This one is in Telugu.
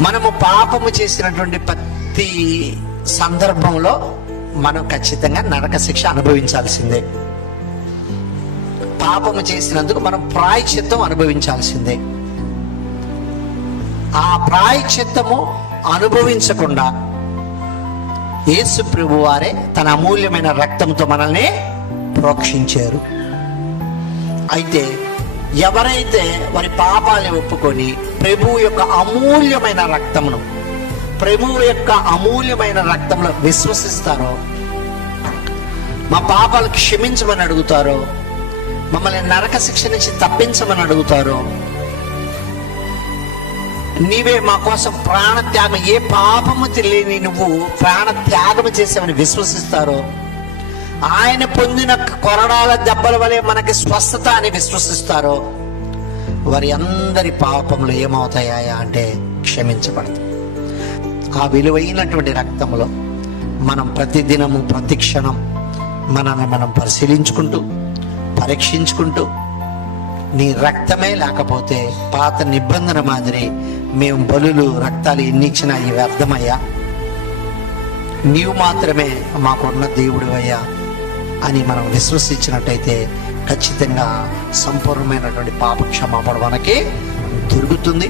మనము పాపము చేసినటువంటి ప్రతి సందర్భంలో మనం ఖచ్చితంగా నరక శిక్ష అనుభవించాల్సిందే. పాపము చేసినందుకు మనం ప్రాయశ్చిత్తం అనుభవించాల్సిందే. ఆ ప్రాయశ్చిత్తము అనుభవించకుండా యేసు ప్రభు వారే తన అమూల్యమైన రక్తంతో మనల్ని ప్రోక్షించారు. అయితే ఎవరైతే వారి పాపాలను ఒప్పుకొని ప్రభువు యొక్క అమూల్యమైన రక్తంలో విశ్వసిస్తారో, మా పాపాలు క్షమించమని అడుగుతారో, మమ్మల్ని నరక శిక్ష నుంచి తప్పించమని అడుగుతారో, నీవే మా కోసం ప్రాణత్యాగం, ఏ పాపము తెలియని నువ్వు ప్రాణత్యాగం చేసావని విశ్వసిస్తారో, ఆయన పొందిన కొరడాల దెబ్బల వలె మనకి స్వస్థత అని విశ్వసిస్తారో, వారి అందరి పాపములు ఏమవుతాయా అంటే క్షమించబడతాయి. ఆ విలువైనటువంటి రక్తంలో మనం ప్రతిదినము ప్రతి క్షణం మనల్ని మనం పరిశీలించుకుంటూ పరీక్షించుకుంటూ, నీ రక్తమే లేకపోతే పాత నిబంధన మాదిరి మేము బలులు రక్తాలు ఎన్ని ఇచ్చినా ఇవి వ్యర్థమయ్యా, నీవు మాత్రమే మాకున్న దేవుడివయ్యా అని మనం విశ్వసించినట్టయితే ఖచ్చితంగా సంపూర్ణమైనటువంటి పాప క్షమాపణ మనకి దొరుకుతుంది.